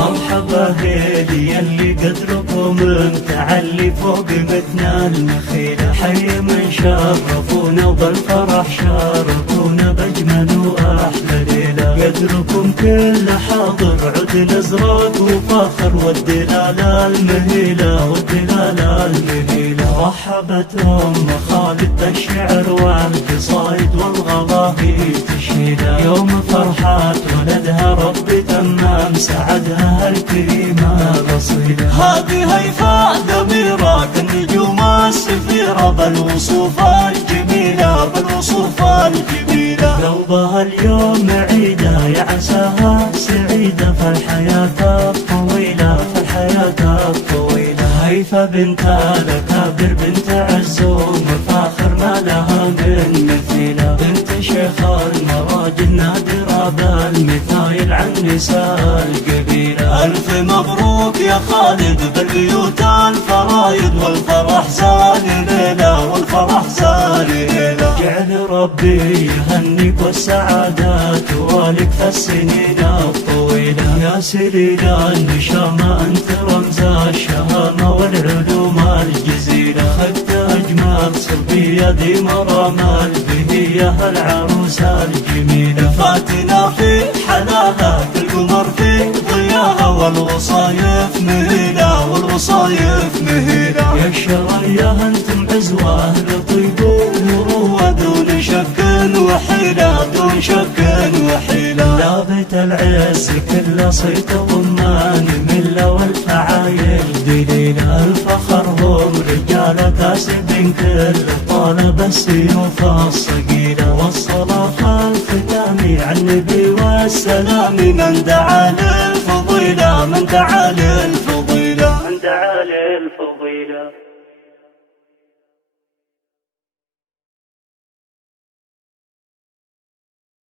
مرحبا هيلي يلي قدركم متعلي فوق متنا النخيلة، حي من شرفونا وبالفرح شاركونا بأجمل وأحلى ليلة. قدركم كله حاضر عدل ازرق وفخر والدلالة المهيلة والدلالة المهيلة. رحبت خالد بالشعر والقصايد والغواهي تشيله، يوم فرحات ولدها ربي تمام سعدها الكريمة الأصيلة. هذه هيفاء ضميرة كالنجوم السفيرة بالوصوف الجميلة بالوصوف الجميلة. قلبها اليوم عيدة يا عساها سعيدة في الحياة الطويلة في الحياة الطويلة. هيفاء بنت الأكابر بنت عزوم فاخر ما لها من مثيلة، بنت شيخ المراجل نادرة بالمثايل عن نساء القبيلة. ألف مبروك يا خالد بالبيوت الفرايد والفرح زال ليلة والفرح زال ليلة. جعل ربي يهنيك والسعادات توالك في السنين الطويلة. يا سليلة النشامة أنت رمز الشهامة والعلوم الجزيلة. خدت أجمل صبية ذي مرام البهية العروسة الجميلة. فاتنا في حلاها كالقمر في ضياها والوصايف مهيلة والوصايف مهيلة. يا الشرايا أنتم عزوة أهل طيب ومروة دون شك وحيلة دون شك وحيلة. لابت العز كل صيت ضمان ملة والفعايل دليلة. الفخر هم رجال كاسب كل طالب السيوف الصقيلة. والصلاة الختام عن النبي والسلام من دعا للفضيلة من دعا للفضيلة من دعا للفضيلة.